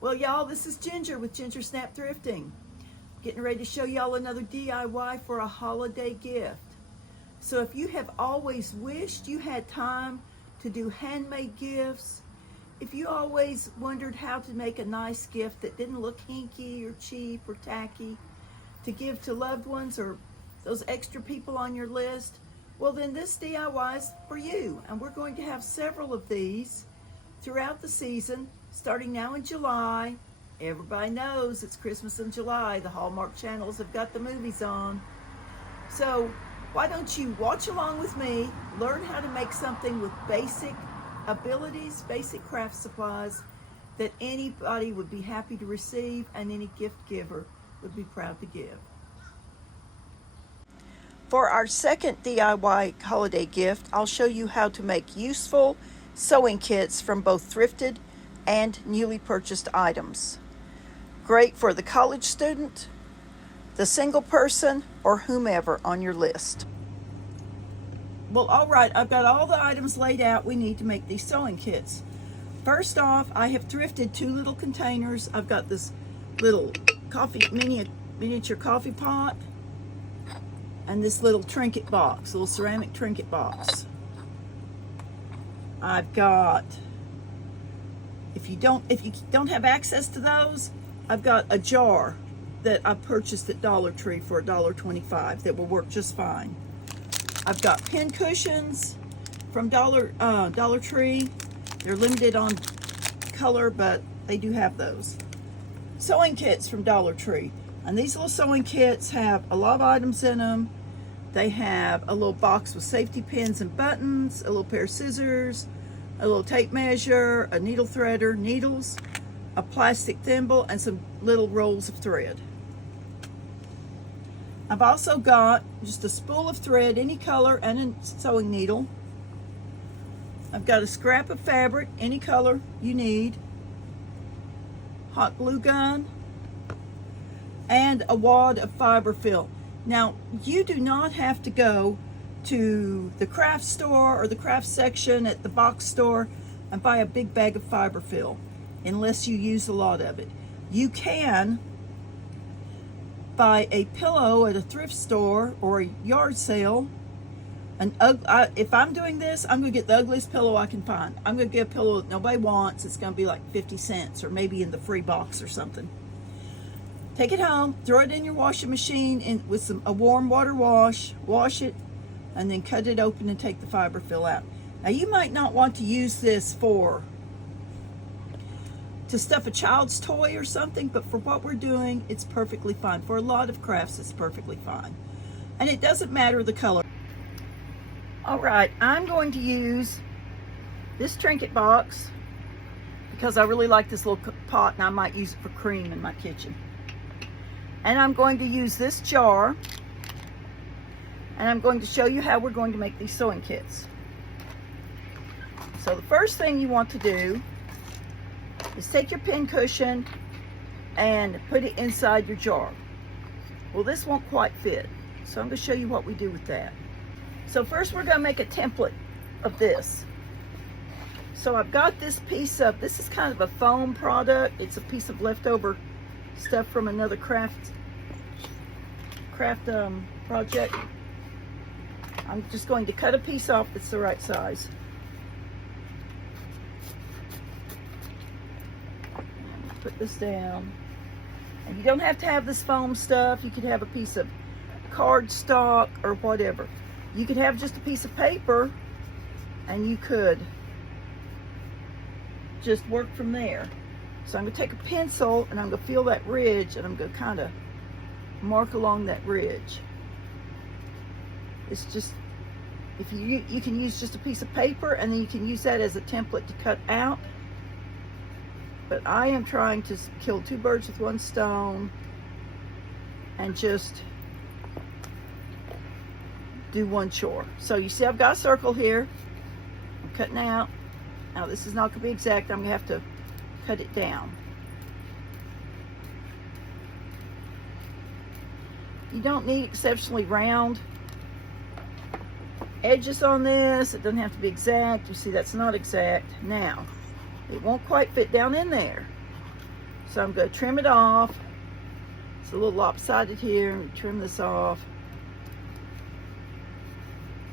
Well, y'all, this is Ginger with Ginger Snap Thrifting. Getting ready to show y'all another DIY for a holiday gift. So if you have always wished you had time to do handmade gifts, if you always wondered how to make a nice gift that didn't look hinky or cheap or tacky to give to loved ones or those extra people on your list, well then this DIY is for you. And we're going to have several of these throughout the season, starting now in July. Everybody knows it's Christmas in July. The Hallmark channels have got the movies on. So why don't you watch along with me, learn how to make something with basic abilities, basic craft supplies that anybody would be happy to receive and any gift giver would be proud to give. For our second DIY holiday gift, I'll show you how to make useful sewing kits from both thrifted and newly purchased items. Great for the college student, the single person, or whomever on your list. Well, all right, I've got all the items laid out we need to make these sewing kits. First off, I have thrifted 2 little containers. I've got this little miniature coffee pot and this little trinket box, little ceramic trinket box. I've got, if you don't have access to those, I've got a jar that I purchased at Dollar Tree for $1.25 that will work just fine. I've got pin cushions from Dollar Tree. They're limited on color, but they do have those. Sewing kits from Dollar Tree. And these little sewing kits have a lot of items in them. They have a little box with safety pins and buttons, a little pair of scissors, a little tape measure, a needle threader, needles, a plastic thimble, and some little rolls of thread. I've also got just a spool of thread, any color, and a sewing needle. I've got a scrap of fabric, any color you need, hot glue gun, and a wad of fiber fill. Now, you do not have to go to the craft store or the craft section at the box store and buy a big bag of fiber fill unless you use a lot of it. You can buy a pillow at a thrift store or a yard sale. If I'm doing this, I'm going to get the ugliest pillow I can find. I'm going to get a pillow that nobody wants. It's going to be like 50 cents or maybe in the free box or something. Take it home, throw it in your washing machine with a warm water wash it, and then cut it open and take the fiber fill out. Now you might not want to use this to stuff a child's toy or something, but for what we're doing, it's perfectly fine. For a lot of crafts, it's perfectly fine. And it doesn't matter the color. All right, I'm going to use this trinket box because I really like this little pot and I might use it for cream in my kitchen. And I'm going to use this jar, and I'm going to show you how we're going to make these sewing kits. So the first thing you want to do is take your pin cushion and put it inside your jar. Well, this won't quite fit, so I'm going to show you what we do with that. So first we're going to make a template of this. So I've got this piece of, this is kind of a foam product. It's a piece of leftover stuff from another craft project. I'm just going to cut a piece off that's the right size. Put this down. And you don't have to have this foam stuff. You could have a piece of cardstock or whatever. You could have just a piece of paper and you could just work from there. So I'm going to take a pencil and I'm going to feel that ridge and I'm going to kind of mark along that ridge. It's just, if you can use just a piece of paper and then you can use that as a template to cut out. But I am trying to kill 2 birds with 1 stone and just do one chore. So you see I've got a circle here. I'm cutting out. Now this is not going to be exact. I'm going to have to cut it down. You don't need exceptionally round edges on this. It doesn't have to be exact. You see that's not exact. Now, it won't quite fit down in there. So I'm going to trim it off. It's a little lopsided here. Trim this off.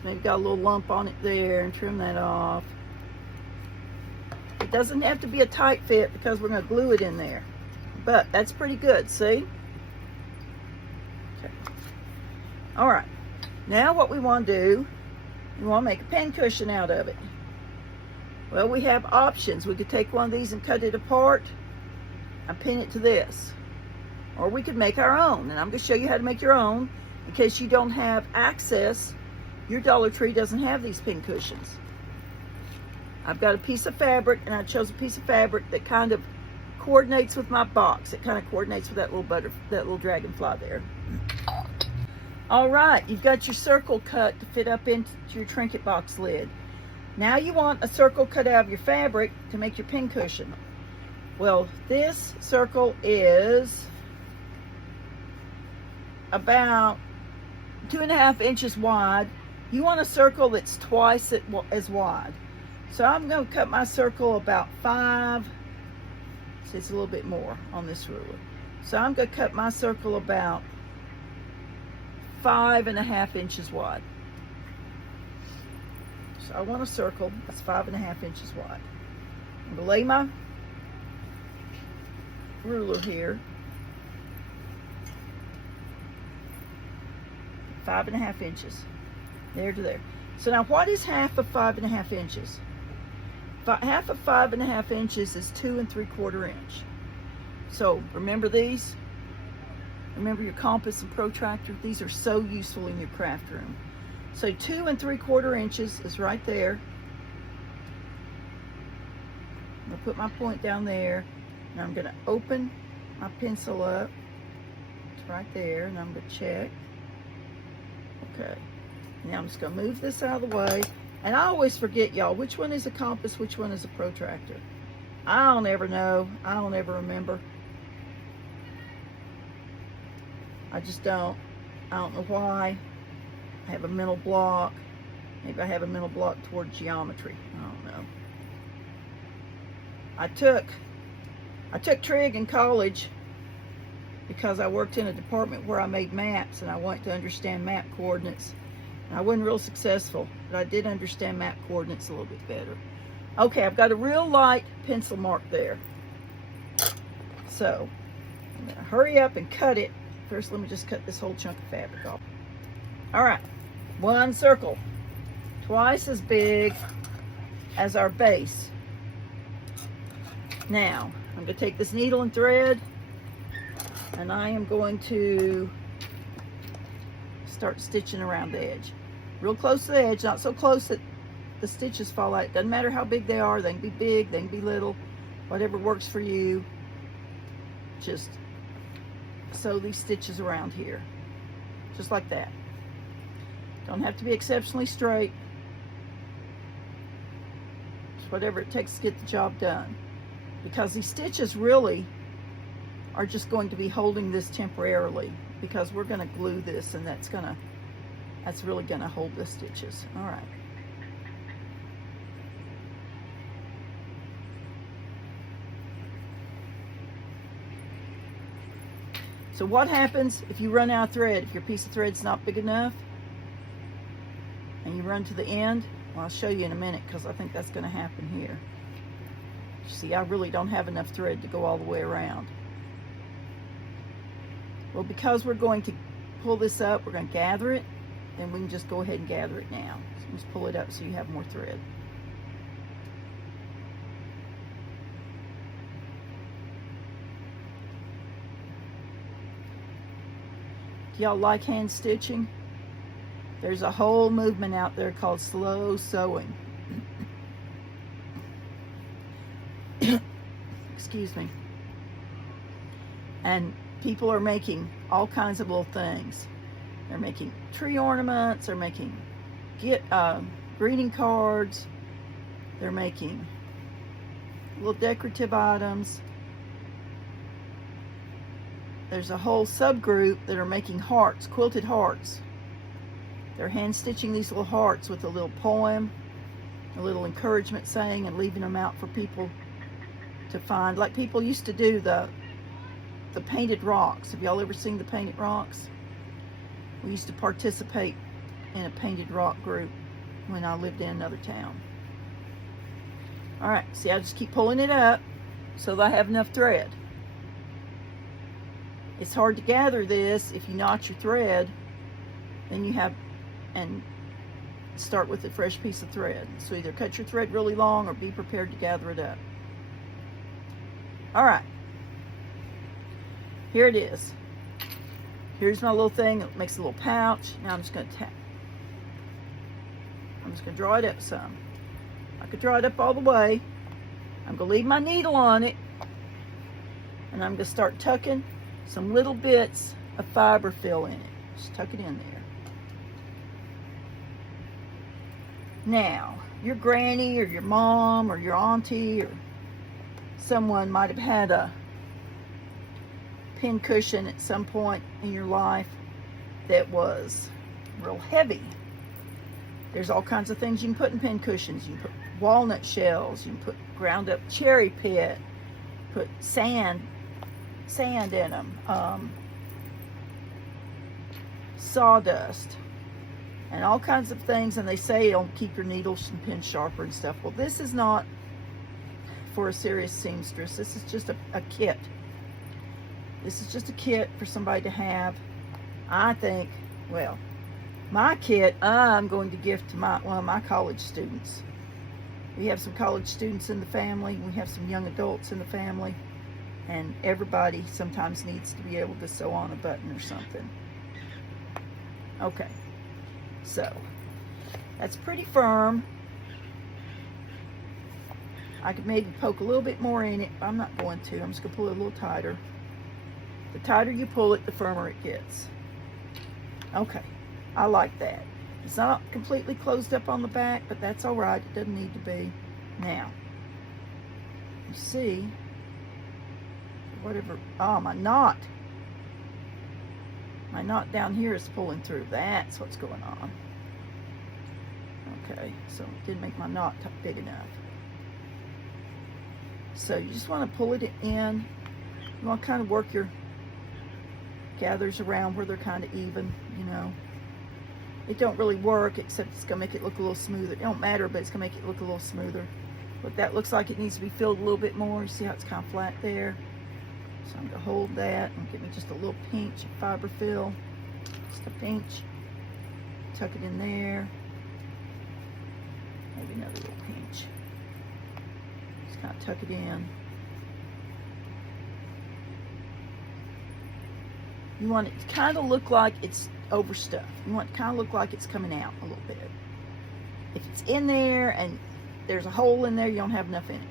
Maybe got a little lump on it there, and trim that off. It doesn't have to be a tight fit because we're going to glue it in there. But that's pretty good, see? Okay. All right. Now what we want to do, we want to make a pin cushion out of it. Well, we have options. We could take one of these and cut it apart and pin it to this. Or we could make our own. And I'm going to show you how to make your own in case you don't have access. Your Dollar Tree doesn't have these pin cushions. I've got a piece of fabric, and I chose a piece of fabric that kind of coordinates with my box. It kind of coordinates with that little dragonfly there. All right, you've got your circle cut to fit up into your trinket box lid. Now you want a circle cut out of your fabric to make your pin cushion. Well, this circle is about 2.5 inches wide. You want a circle that's twice as wide. So I'm going to cut my circle about 5. See, it's a little bit more on this ruler. So I'm going to cut my circle about 5.5 inches wide. So I want a circle that's 5.5 inches wide. I'm going to lay my ruler here. 5.5 inches. There to there. So now what is half of 5.5 inches? Half of 5.5 inches is 2 3/4 inch. So remember these? Remember your compass and protractor? These are so useful in your craft room. So 2 3/4 inches is right there. I'm going to put my point down there, and I'm going to open my pencil up. It's right there, and I'm going to check. Okay. Now I'm just going to move this out of the way. And I always forget, y'all, which one is a compass, which one is a protractor. I don't ever know. I don't ever remember. I just don't. I don't know why. I have a mental block. Maybe I have a mental block toward geometry. I don't know. I took trig in college because I worked in a department where I made maps, and I wanted to understand map coordinates. I wasn't real successful, but I did understand map coordinates a little bit better. Okay, I've got a real light pencil mark there. So, I'm going to hurry up and cut it. First, let me just cut this whole chunk of fabric off. All right, one circle, twice as big as our base. Now, I'm going to take this needle and thread, and I am going to start stitching around the edge. Real close to the edge, not so close that the stitches fall out. It doesn't matter how big they are. They can be big, they can be little, whatever works for you. Just sew these stitches around here, just like that. Don't have to be exceptionally straight. Just whatever it takes to get the job done. Because these stitches really are just going to be holding this temporarily, because we're going to glue this, and that's really going to hold the stitches. All right. So what happens if you run out of thread? If your piece of thread's not big enough and you run to the end? Well, I'll show you in a minute, because I think that's going to happen here. See, I really don't have enough thread to go all the way around. Well, because we're going to pull this up, we're going to gather it, then we can just go ahead and gather it now. So just pull it up so you have more thread. Do y'all like hand stitching? There's a whole movement out there called slow sewing. Excuse me. And people are making all kinds of little things. They're making tree ornaments, they're making greeting cards, they're making little decorative items. There's a whole subgroup that are making hearts, quilted hearts. They're hand stitching these little hearts with a little poem, a little encouragement saying, and leaving them out for people to find. Like people used to do the the painted rocks. Have y'all ever seen the painted rocks? We used to participate in a painted rock group when I lived in another town. All right, see, I just keep pulling it up so that I have enough thread. It's hard to gather this if you knot your thread, then you have, and start with a fresh piece of thread. So either cut your thread really long or be prepared to gather it up. All right, here it is. Here's my little thing. It makes a little pouch. Now I'm just going to draw it up some. I could draw it up all the way. I'm going to leave my needle on it, and I'm going to start tucking some little bits of fiber fill in it. Just tuck it in there. Now, your granny or your mom or your auntie or someone might have had a pin cushion at some point in your life that was real heavy. There's all kinds of things you can put in pin cushions. You can put walnut shells, you can put ground up cherry pit, put sand in them, sawdust, and all kinds of things, and they say it'll keep your needles and pins sharper and stuff. Well, this is not for a serious seamstress. This is just a kit. This is just a kit for somebody to have. I think, well, my kit I'm going to gift to one of my college students. We have some college students in the family. We have some young adults in the family. And everybody sometimes needs to be able to sew on a button or something. Okay, so that's pretty firm. I could maybe poke a little bit more in it, but I'm not going to. I'm just going to pull it a little tighter. The tighter you pull it, the firmer it gets. Okay, I like that. It's not completely closed up on the back, but that's all right. It doesn't need to be. Now, you see, whatever, oh, my knot down here is pulling through. That's what's going on. Okay, so it didn't make my knot big enough. So you just want to pull it in. You want to kind of work your gathers around where they're kind of even, you know. It don't really work, except it's going to make it look a little smoother. It don't matter, but it's going to make it look a little smoother. But that looks like it needs to be filled a little bit more. You see how it's kind of flat there? So I'm going to hold that and give me just a little pinch of fiber fill. Just a pinch. Tuck it in there. Maybe another little pinch. Just kind of tuck it in. You want it to kind of look like it's overstuffed. You want it to kind of look like it's coming out a little bit. If it's in there and there's a hole in there, you don't have enough in it.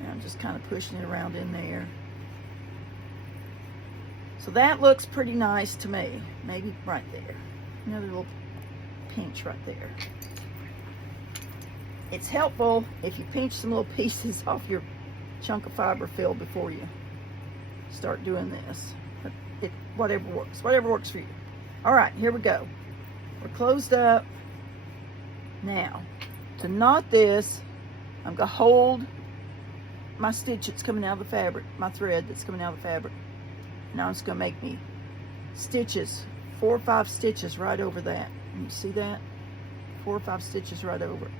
And I'm just kind of pushing it around in there. So that looks pretty nice to me. Maybe right there. Another little pinch right there. It's helpful if you pinch some little pieces off your chunk of fiber fill before you start doing this. But whatever works for you. All right, here we go. We're closed up. Now, to knot this, I'm going to hold my stitch that's coming out of the fabric, my thread that's coming out of the fabric. Now I'm just going to make me stitches, 4 or 5 stitches right over that. You see that? 4 or 5 stitches right over it.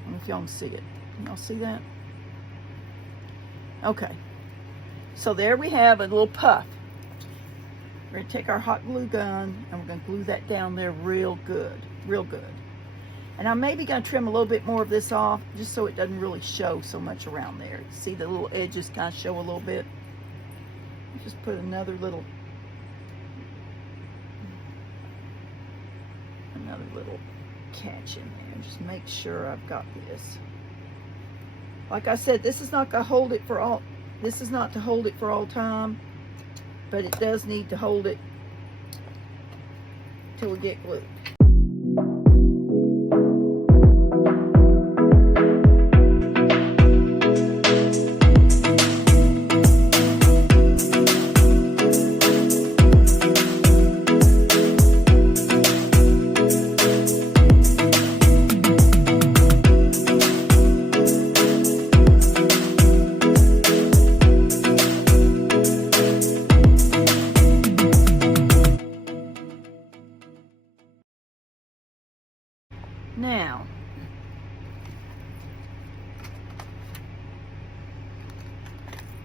I don't know if y'all can see it. Can y'all see that? Okay. So there we have a little puff. We're going to take our hot glue gun and we're going to glue that down there real good. Real good. And I'm maybe going to trim a little bit more of this off just so it doesn't really show so much around there. See the little edges kind of show a little bit? Just put another little catch in there. Just make sure I've got this. Like I said, this is not going to hold it for all. This is not to hold it for all time, but it does need to hold it till we get glued.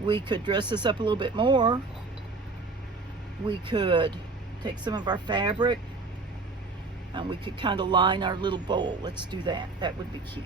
We could dress this up a little bit more. We could take some of our fabric and we could kind of line our little bowl. Let's do that. That would be cute.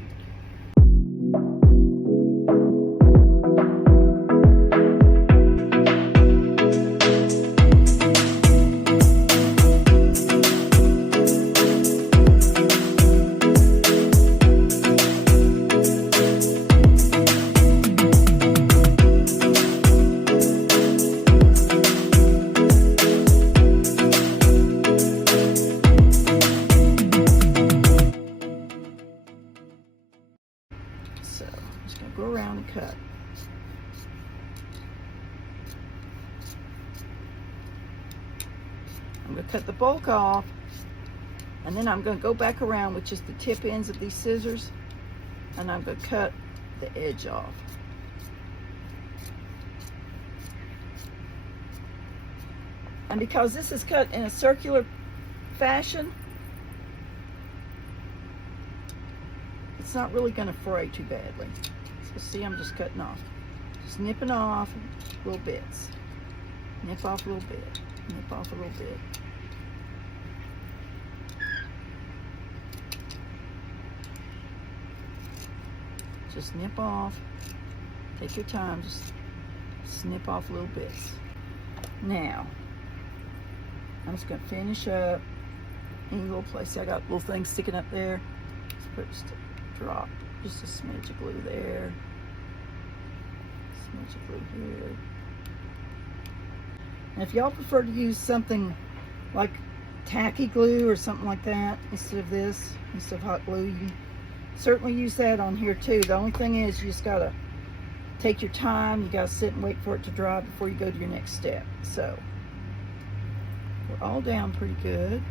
So I'm just going to go around and cut. I'm going to cut the bulk off, and then I'm going to go back around with just the tip ends of these scissors, and I'm going to cut the edge off. And because this is cut in a circular fashion, it's not really going to fray too badly. So see, I'm just cutting off. Just nipping off little bits. Nip off a little bit. Nip off a little bit. Just nip off. Take your time. Just snip off little bits. Now, I'm just going to finish up any little place. I got little things sticking up there. Just drop just a smidge of glue there. Smidge of glue here. And if y'all prefer to use something like tacky glue or something like that instead of this, instead of hot glue, you can certainly use that on here too. The only thing is you just gotta take your time. You gotta sit and wait for it to dry before you go to your next step. So we're all down pretty good.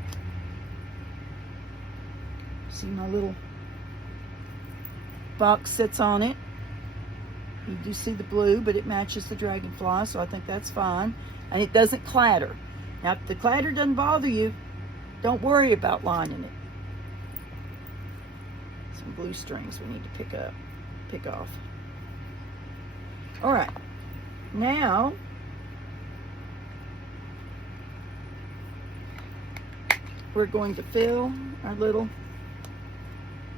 See, my little box sits on it. You do see the blue, but it matches the dragonfly, so I think that's fine. And it doesn't clatter. Now, if the clatter doesn't bother you, don't worry about lining it. Some glue strings we need to pick off. All right, now we're going to fill our little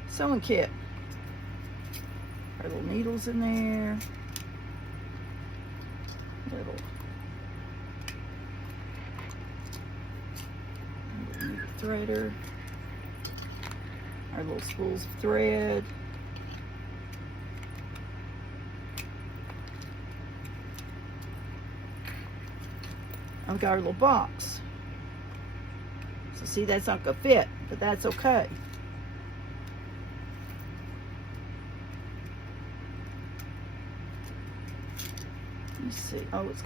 sewing kit. Our little needles in there. Little needle threader. Our little spools of thread. I've got our little box. So see, that's not gonna fit, but that's okay. Let's see. Oh, it's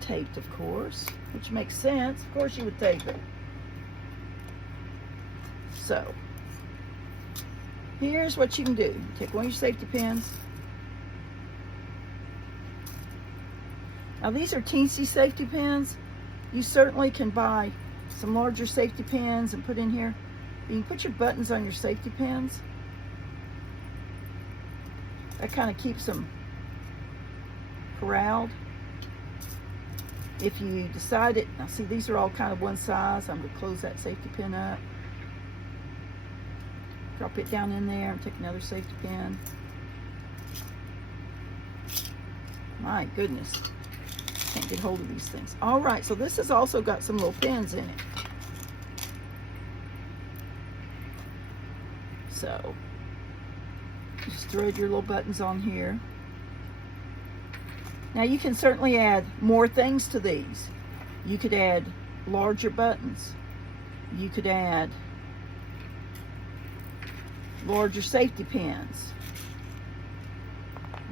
taped, of course, which makes sense. Of course you would tape it. So, here's what you can do. Take one of your safety pins. Now, these are teensy safety pins. You certainly can buy some larger safety pins and put in here. You can put your buttons on your safety pins. That kind of keeps them corralled. If you decide it, now see, these are all kind of one size. I'm going to close that safety pin up. Drop it down in there and take another safety pin. My goodness. Can't get hold of these things. All right, so this has also got some little pins in it. So, just thread your little buttons on here. Now you can certainly add more things to these. You could add larger buttons. You could add larger safety pins.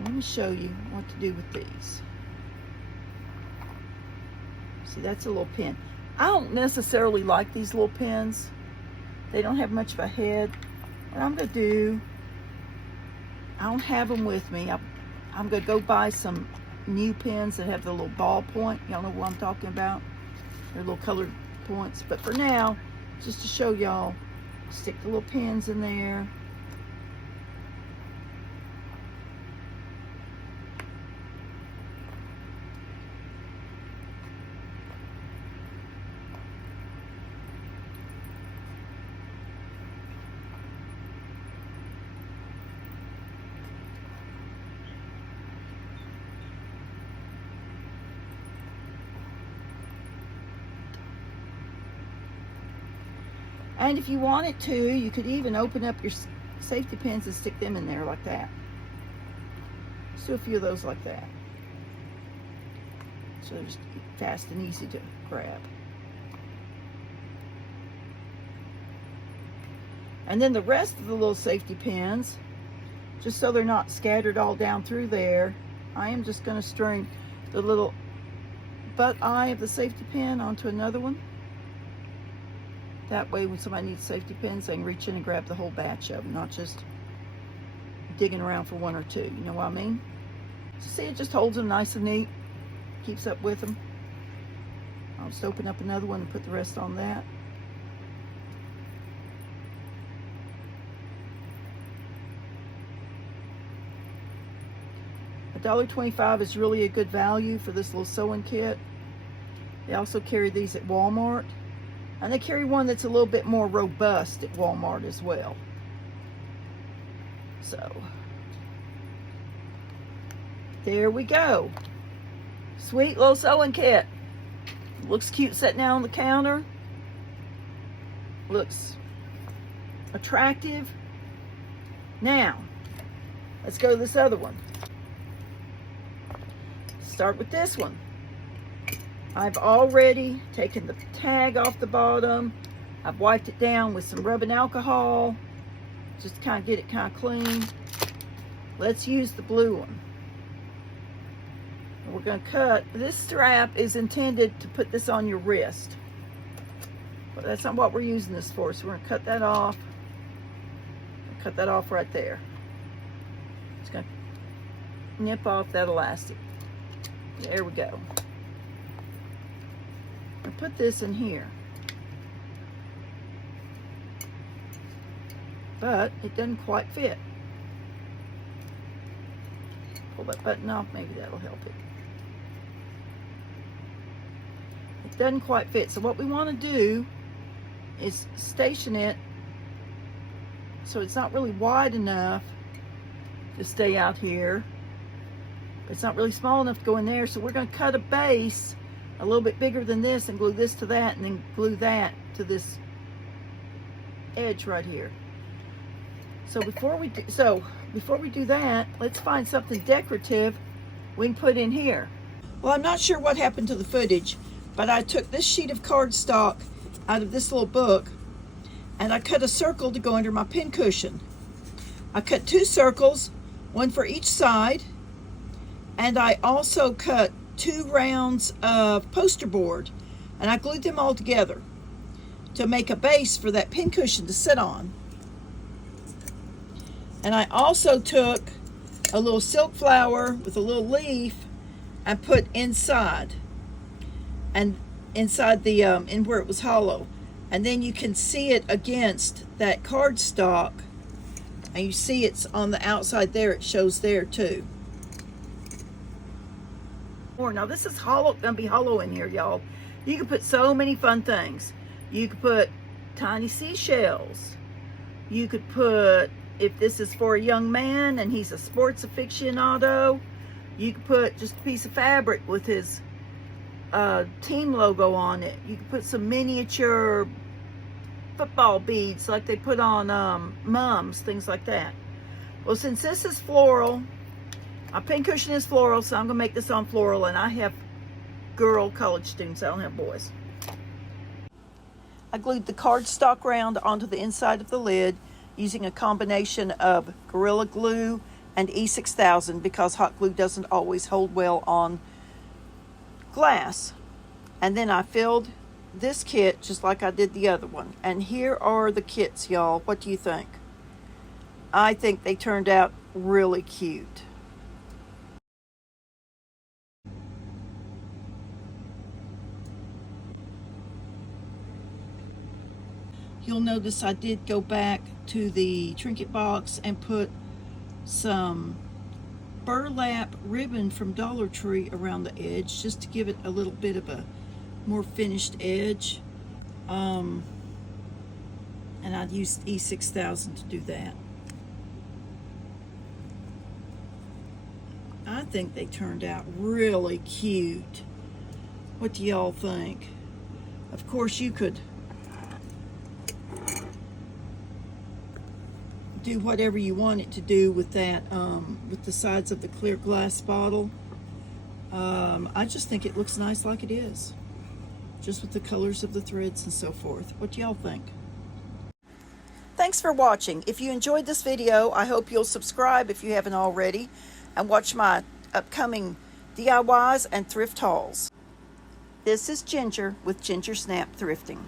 Let me show you what to do with these. See, that's a little pin. I don't necessarily like these little pins. They don't have much of a head. What I'm going to do, I don't have them with me. I'm going to go buy some new pins that have the little ball point. Y'all know what I'm talking about? They're little colored points. But for now, just to show y'all, stick the little pins in there. And if you wanted to, you could even open up your safety pins and stick them in there like that. Just do a few of those like that. So they're just fast and easy to grab. And then the rest of the little safety pins, just so they're not scattered all down through there, I am just going to string the little butt eye of the safety pin onto another one. That way when somebody needs safety pins, they can reach in and grab the whole batch of them, not just digging around for one or two. You know what I mean? So see, it just holds them nice and neat, keeps up with them. I'll just open up another one and put the rest on that. $1.25 is really a good value for this little sewing kit. They also carry these at Walmart. And they carry one that's a little bit more robust at Walmart as well. So, there we go. Sweet little sewing kit. Looks cute sitting out on the counter. Looks attractive. Now, let's go to this other one. Start with this one. I've already taken the tag off the bottom. I've wiped it down with some rubbing alcohol, just to kind of get it kind of clean. Let's use the blue one. And we're going to cut. This strap is intended to put this on your wrist, but that's not what we're using this for. So we're going to cut that off. Cut that off right there. Just going to nip off that elastic. There we go. I'll put this in here. But it doesn't quite fit. Pull that button off, maybe that'll help it. It doesn't quite fit. So what we want to do is station it so it's not really wide enough to stay out here. It's not really small enough to go in there, so we're going to cut a base a little bit bigger than this and glue this to that, and then glue that to this edge right here. So before we do that, let's find something decorative we can put in here. Well, I'm not sure what happened to the footage, but I took this sheet of cardstock out of this little book, and I cut a circle to go under my pin cushion. I cut 2 circles, one for each side. And I also cut 2 rounds of poster board, and I glued them all together to make a base for that pin cushion to sit on. And I also took a little silk flower with a little leaf and put inside, and inside the in where it was hollow, and then you can see it against that cardstock, and you see it's on the outside there. It shows there too. Now this is hollow, gonna be hollow in here, y'all. You can put so many fun things. You could put tiny seashells. You could put, if this is for a young man and he's a sports aficionado, you could put just a piece of fabric with his team logo on it. You could put some miniature football beads like they put on mums, things like that. Well, since this is floral, my pin cushion is floral, so I'm going to make this on floral, and I have girl college students. I don't have boys. I glued the cardstock round onto the inside of the lid using a combination of Gorilla Glue and E6000 because hot glue doesn't always hold well on glass. And then I filled this kit just like I did the other one. And here are the kits, y'all. What do you think? I think they turned out really cute. You'll notice I did go back to the trinket box and put some burlap ribbon from Dollar Tree around the edge just to give it a little bit of a more finished edge. And I'd used E6000 to do that. I think they turned out really cute. What do y'all think? Of course, you could do whatever you want it to do with that, with the sides of the clear glass bottle. I just think it looks nice like it is, just with the colors of the threads and so forth. What do y'all think? Thanks for watching. If you enjoyed this video, I hope you'll subscribe if you haven't already, and watch my upcoming DIYs and thrift hauls. This is Ginger with Ginger Snap Thrifting.